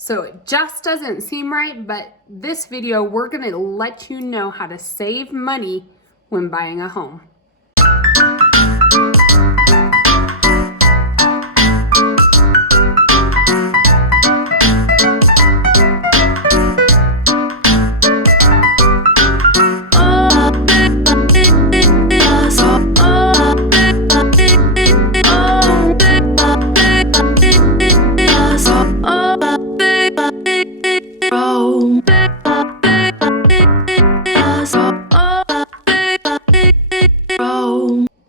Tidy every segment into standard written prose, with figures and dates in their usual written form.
So it just doesn't seem right, but this video, we're gonna let you know how to save money when buying a home.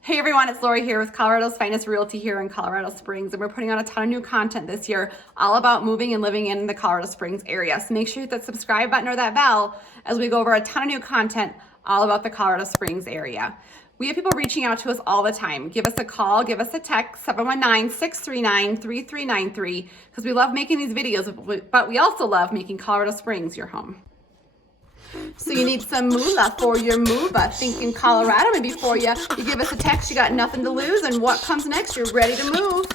Hey everyone, it's Lori here with Colorado's Finest Realty here in Colorado Springs, and we're putting on a ton of new content this year all about moving and living in the Colorado Springs area. So make sure you hit that subscribe button or that bell as we go over a ton of new content all about the Colorado Springs area. We have people reaching out to us all the time. Give us a call, give us a text, 719-639-3393, because we love making these videos, but we also love making Colorado Springs your home. So you need some moolah for your move. Thinking Colorado maybe for you. You give us a text, you got nothing to lose, and what comes next? You're ready to move.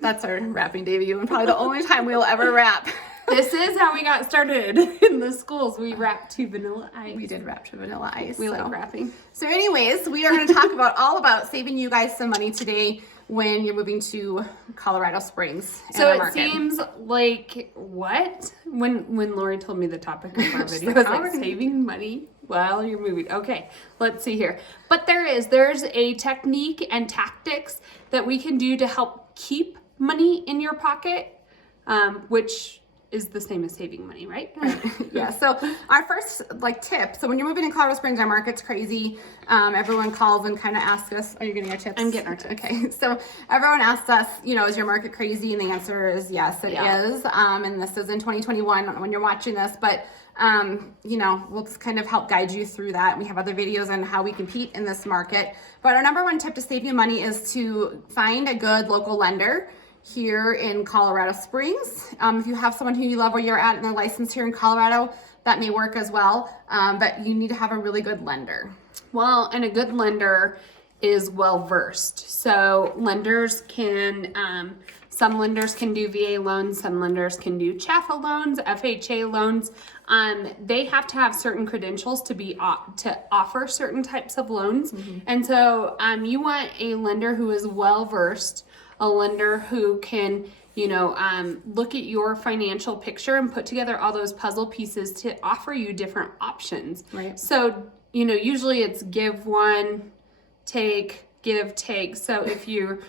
That's our rapping debut, and probably the only time we'll ever rap. This is how we got started in the schools. We rapped to Vanilla Ice. We did rap to Vanilla Ice. We like rapping. So anyways, we are going to talk all about saving you guys some money today when you're moving to Colorado Springs. So it seems like what? When Lori told me the topic of our video, I was like saving money while you're moving. Okay, let's see here. But there's a technique and tactics that we can do to help keep money in your pocket, which is the same as saving money, right? Yeah, so our first tip, so when you're moving in Colorado Springs, our market's crazy. Everyone calls and kind of asks us, are you getting our tips? I'm getting our tips. Okay, so everyone asks us, is your market crazy? And the answer is yes, it is. And this is in 2021 when you're watching this, but we'll just kind of help guide you through that. We have other videos on how we compete in this market. But our number one tip to save you money is to find a good local lender here in Colorado Springs. If you have someone who you love where you're at and they're licensed here in Colorado, that may work as well. But you need to have a really good lender. Well, and a good lender is well-versed. So lenders can, some lenders can do VA loans, some lenders can do CHFA loans, FHA loans. They have to have certain credentials to offer certain types of loans. Mm-hmm. And so you want a lender who is well-versed, a lender who can, look at your financial picture and put together all those puzzle pieces to offer you different options. Right. So, usually it's give one, take, give, take. So if you,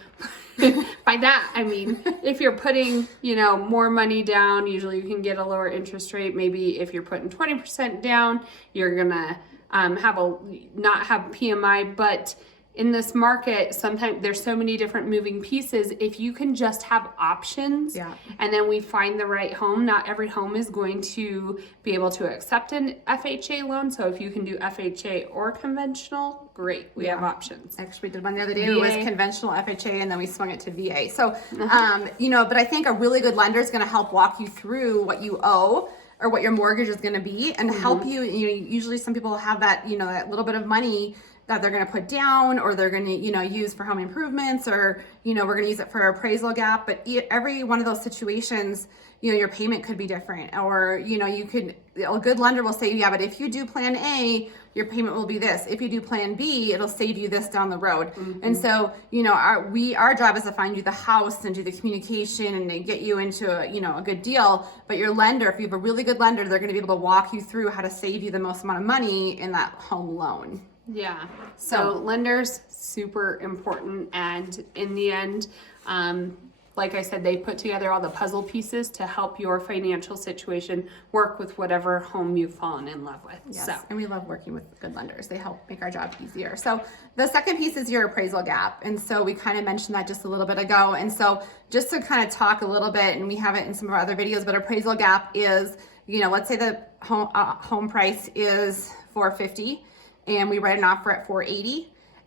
by that, I mean, if you're putting, more money down, usually you can get a lower interest rate. Maybe if you're putting 20% down, you're gonna not have PMI, but in this market, sometimes there's so many different moving pieces. If you can just have options, and then we find the right home, not every home is going to be able to accept an FHA loan. So if you can do FHA or conventional, great, we have options. Actually, we did one the other day. It was conventional FHA, and then we swung it to VA. So, but I think a really good lender is going to help walk you through what you owe or what your mortgage is going to be, and help you. Usually some people have that, that little bit of money that they're going to put down, or they're going to, use for home improvements, or, we're going to use it for appraisal gap. But every one of those situations, your payment could be different, or, a good lender will say, yeah, but if you do plan A, your payment will be this. If you do plan B, it'll save you this down the road. Mm-hmm. And so, our job is to find you the house and do the communication and to get you into a good deal. But your lender, if you have a really good lender, they're going to be able to walk you through how to save you the most amount of money in that home loan. Yeah. So lenders, super important. And in the end, like I said, they put together all the puzzle pieces to help your financial situation work with whatever home you've fallen in love with. Yes. So. And we love working with good lenders. They help make our job easier. So the second piece is your appraisal gap. And so we kind of mentioned that just a little bit ago. And so just to kind of talk a little bit, and we have it in some of our other videos, but appraisal gap is, let's say the home price is $450. And we write an offer at $480,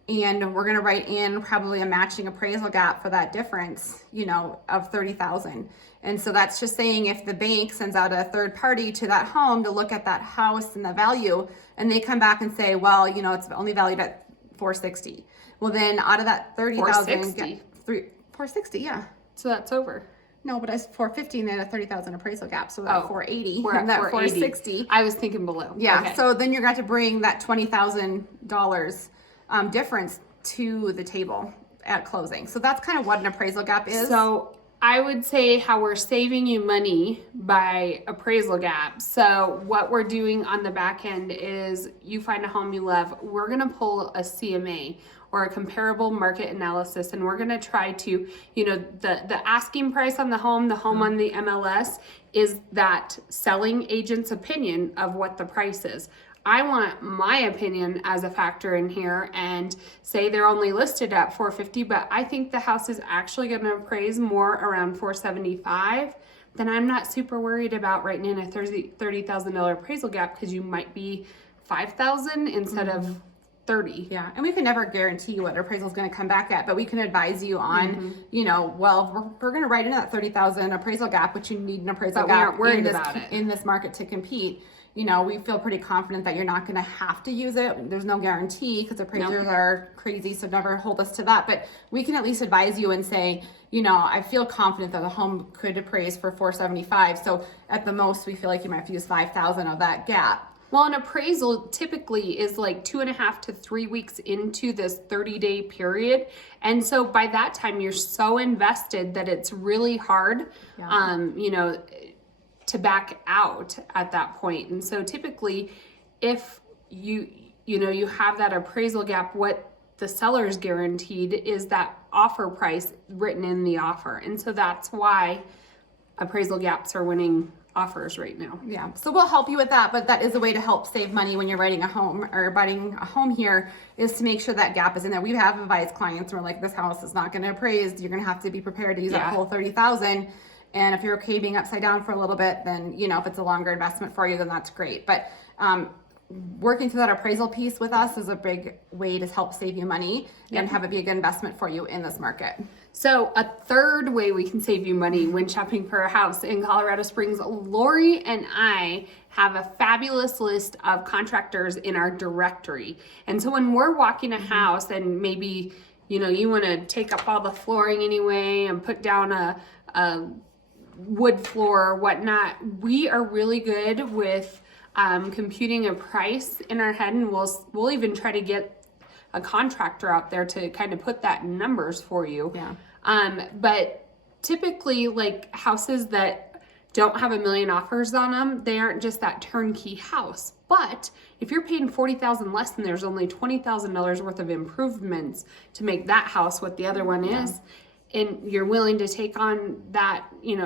and we're going to write in probably a matching appraisal gap for that difference, of $30,000. And so that's just saying if the bank sends out a third party to that home to look at that house and the value, and they come back and say, well, it's only valued at $460. Well, then out of that $30,000, $460, yeah. So that's over. No, but it's 450 and then a 30,000 appraisal gap, so that 480. We're at that 480. 460. I was thinking below. Yeah. Okay. So then you're going to have to bring that $20,000 difference to the table at closing. So that's kind of what an appraisal gap is. So I would say how we're saving you money by appraisal gap. So what we're doing on the back end is you find a home you love. We're going to pull a CMA or a comparable market analysis, and we're going to try to, the asking price on the home on the MLS is that selling agent's opinion of what the price is. I want my opinion as a factor in here and say they're only listed at 450, but I think the house is actually going to appraise more around 475. Then I'm not super worried about writing in a $30,000 appraisal gap because you might be 5,000 instead of 30. Yeah, and we can never guarantee what appraisal is going to come back at, but we can advise you on, we're going to write in that 30,000 appraisal gap, which you need an appraisal But gap we aren't worried in about it. In this market to compete. We feel pretty confident that you're not going to have to use it. There's no guarantee because appraisers are crazy, so never hold us to that. But we can at least advise you and say, I feel confident that the home could appraise for 475. So at the most, we feel like you might have to use 5,000 of that gap. Well, an appraisal typically is like 2.5 to 3 weeks into this 30-day period. And so by that time, you're so invested that it's really hard, to back out at that point. And so typically, if you have that appraisal gap, what the seller's guaranteed is that offer price written in the offer. And so that's why appraisal gaps are winning offers right now. Yeah, so we'll help you with that, but that is a way to help save money when you're writing a home or buying a home here, is to make sure that gap is in there. We have advised clients who are like, this house is not going to appraise. You're going to have to be prepared to use that whole 30,000. And if you're okay being upside down for a little bit, then, if it's a longer investment for you, then that's great. But working through that appraisal piece with us is a big way to help save you money and have it be a good investment for you in this market. So a third way we can save you money when shopping for a house in Colorado Springs, Lori and I have a fabulous list of contractors in our directory. And so when we're walking a house and maybe, you want to take up all the flooring anyway and put down a wood floor or whatnot, we are really good with computing a price in our head, and we'll even try to get a contractor out there to kind of put that in numbers for you. Yeah. But typically, like houses that don't have a million offers on them, they aren't just that turnkey house. But if you're paying $40,000 less and there's only $20,000 worth of improvements to make that house what the other one is, and you're willing to take on that,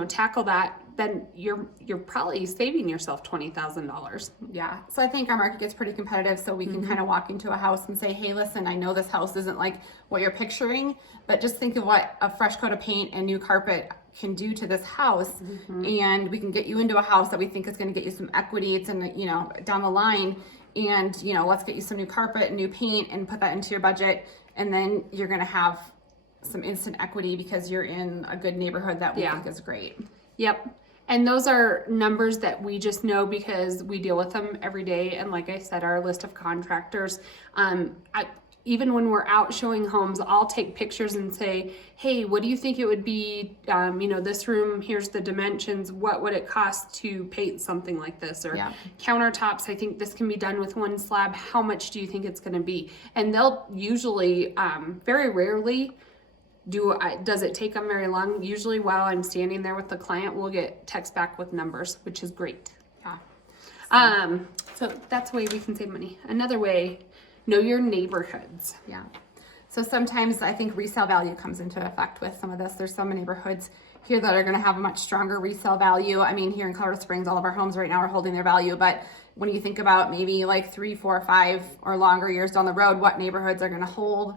tackle that, then you're probably saving yourself $20,000. Yeah. So I think our market gets pretty competitive, so we can kind of walk into a house and say, hey, listen, I know this house isn't like what you're picturing, but just think of what a fresh coat of paint and new carpet can do to this house. And we can get you into a house that we think is going to get you some equity. It's in the, down the line. And, let's get you some new carpet and new paint and put that into your budget. And then you're going to have some instant equity because you're in a good neighborhood that we think is great. Yep. And those are numbers that we just know because we deal with them every day. And like I said, our list of contractors, even when we're out showing homes, I'll take pictures and say, hey, what do you think it would be? This room, here's the dimensions. What would it cost to paint something like this? Or countertops, I think this can be done with one slab. How much do you think it's going to be? And they'll usually, very rarely, does it take them very long? Usually while I'm standing there with the client, we'll get text back with numbers, which is great. Yeah. So that's a way we can save money. Another way, know your neighborhoods. Yeah. So sometimes I think resale value comes into effect with some of this. There's some neighborhoods here that are going to have a much stronger resale value. I mean, here in Colorado Springs, all of our homes right now are holding their value, but when you think about maybe like 3, 4, 5 or longer years down the road, what neighborhoods are going to hold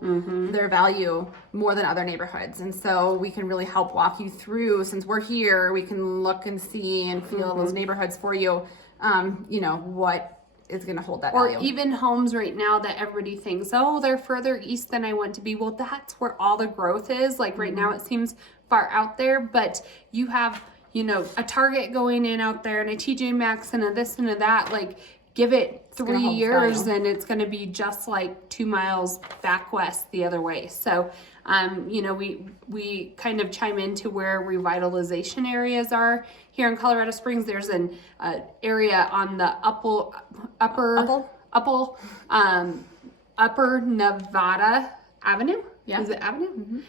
their value more than other neighborhoods. And so we can really help walk you through, since we're here, we can look and see and feel those neighborhoods for you, what is going to hold that value. Or even homes right now that everybody thinks, oh, they're further east than I want to be. Well, that's where all the growth is. Like right now it seems far out there, but you have, a Target going in out there and a TJ Maxx and a this and a that. Like give it gonna 3 hold years value. and it's going to be just like 2 miles back west the other way. So, you know, we kind of chime into where revitalization areas are here in Colorado Springs. There's an area on the upper Nevada Avenue. Yeah. Is it Avenue?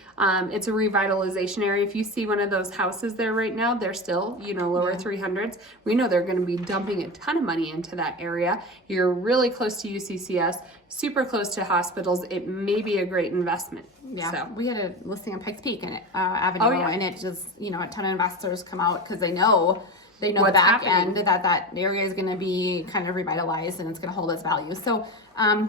It's a revitalization area. If you see one of those houses there right now, they're still, you know, lower 300s. We know they're going to be dumping a ton of money into that area. You're really close to UCCS, super close to hospitals. It may be a great investment. Yeah, So. we had a listing on Pikes Peak and Avenue, and it just, you know, a ton of investors come out because they know the What's back happening. end that area is going to be kind of revitalized and it's going to hold its value. So,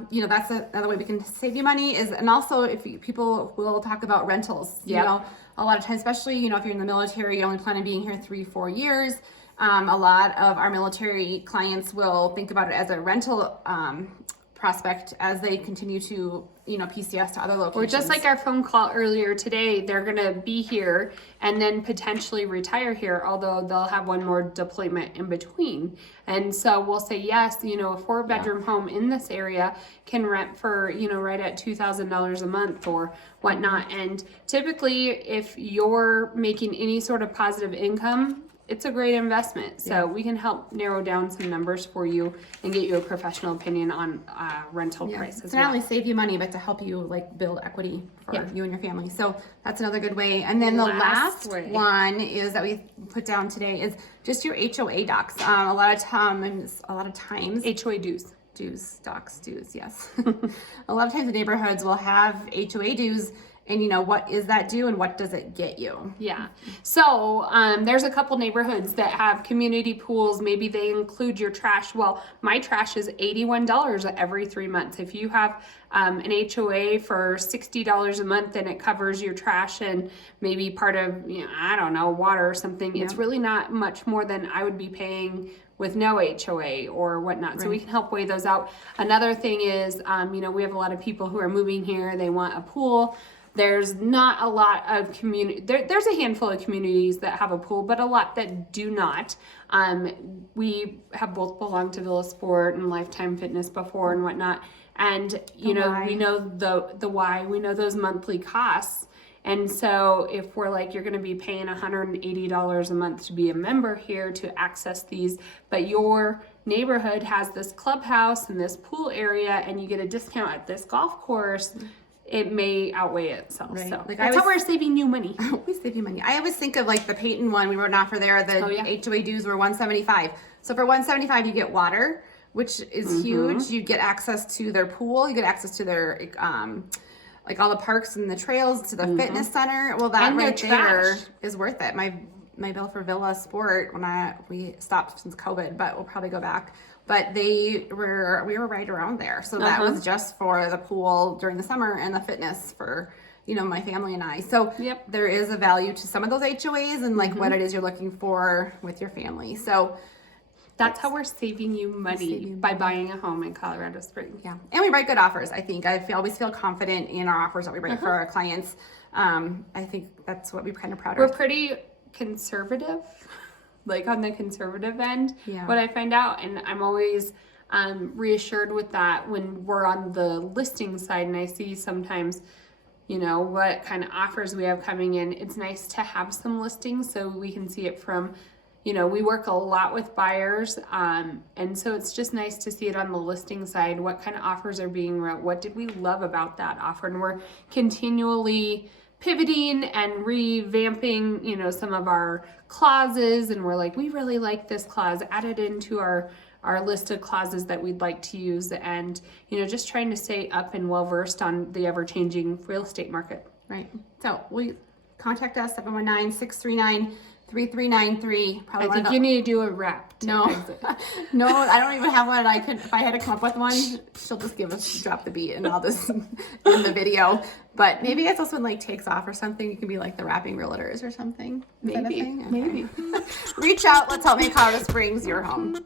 you know, that's another way we can save you money is, and also if people will talk about rentals, you Yep. know, a lot of times, especially, you know, if you're in the military, you only plan on being here 3-4 years. A lot of our military clients will think about it as a rental prospect as they continue to, you know, PCS to other locations. Or just like our phone call earlier today, they're going to be here and then potentially retire here, although they'll have one more deployment in between. And so we'll say, yes, you know, a 4-bedroom home in this area can rent for, you know, right at $2,000 a month or whatnot. And typically, if you're making any sort of positive income, it's a great investment. So we can help narrow down some numbers for you and get you a professional opinion on rental prices. To not only save you money, but to help you like build equity for you and your family. So that's another good way. And then the last one is that we put down today is just your HOA docs. A lot of times, HOA dues. Dues, yes. A lot of times the neighborhoods will have HOA dues. And you know, what is that due and what does it get you? Yeah. So there's a couple neighborhoods that have community pools. Maybe they include your trash. Well, my trash is $81 every 3 months. If you have an HOA for $60 a month and it covers your trash and maybe part of, you know, I don't know, water or something, it's really not much more than I would be paying with no HOA or whatnot. So we can help weigh those out. Another thing is, you know, we have a lot of people who are moving here. They want a pool. There's not a lot of community. There's a handful of communities that have a pool, but a lot that do not. We have both belonged to Villa Sport and Lifetime Fitness before and whatnot. And, you know, we know the why. We know those monthly costs. And so if we're like, you're going to be paying $180 a month to be a member here to access these, but your neighborhood has this clubhouse and this pool area and you get a discount at this golf course, it may outweigh itself. Right. So Like that's how we're saving you money. We save you money. I always think of like the Peyton one. We were not for there. The HOA dues were $175. So for $175, you get water, which is huge. You get access to their pool. You get access to their like all the parks and the trails, to the fitness center. Well, that And right their there trash. is worth it. My bill for Villa Sport we stopped since COVID, but we'll probably go back. But we were right around there. So that was just for the pool during the summer and the fitness for, you know, my family and I. So there is a value to some of those HOAs and like what it is you're looking for with your family. So that's how we're saving you money by buying a home in Colorado Springs. Yeah. And we write good offers, I think. I always feel confident in our offers that we write for our clients. I think that's what we're kind of proud of. We're pretty conservative. Like on the conservative end, what I find out, and I'm always reassured with that when we're on the listing side and I see sometimes, you know, what kind of offers we have coming in. It's nice to have some listings so we can see it from, you know, we work a lot with buyers, and so it's just nice to see it on the listing side, what kind of offers are being wrote, what did we love about that offer, and we're continually pivoting and revamping, you know, some of our clauses, and we're like, we really like this clause, add it into our list of clauses that we'd like to use, and, you know, just trying to stay up and well versed on the ever-changing real estate market. Right. So we contact us 719-639-3393. I think you need to do a wrap. No, no, I don't even have one. If I had to come up with one, she'll just drop the beat and I'll just in the video. But maybe it's also when like takes off or something. You can be like the rapping realtors or something. Maybe. Reach out. Let's help make Colorado Springs your home.